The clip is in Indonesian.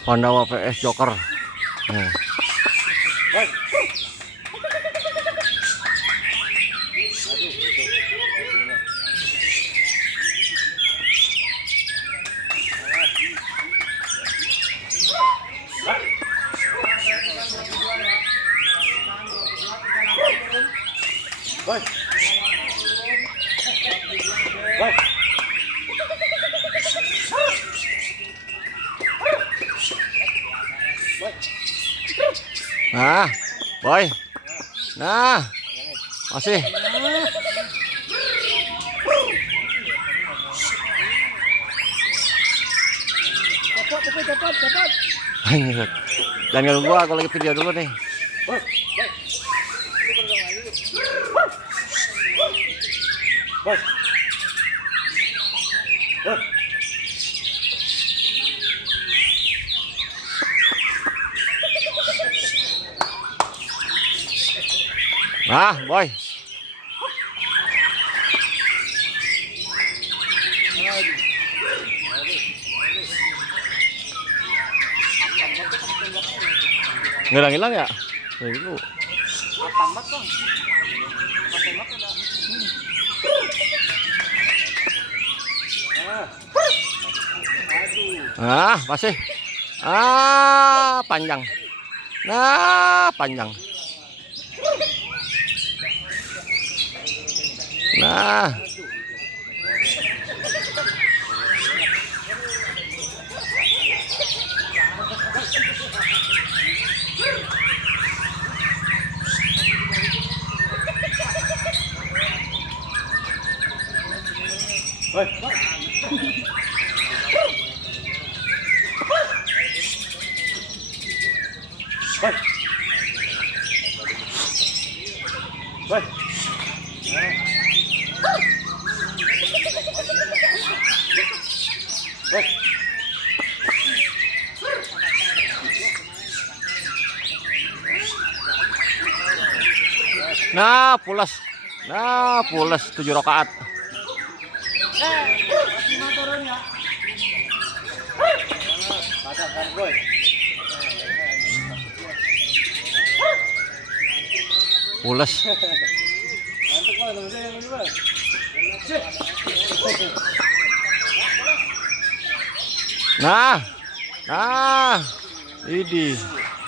Pandawa PS Joker. Nah, boy. Nah, masih. Dapat. Jangan ganggu gua, aku lagi video dulu nih. Nah, boy. Ngilang-ngilang ya? Dulu. Masih. Panjang. Nah, panjang. Nah. Nah, pulas. Nah, pulas 7 rakaat. Pulas. Nah, ini.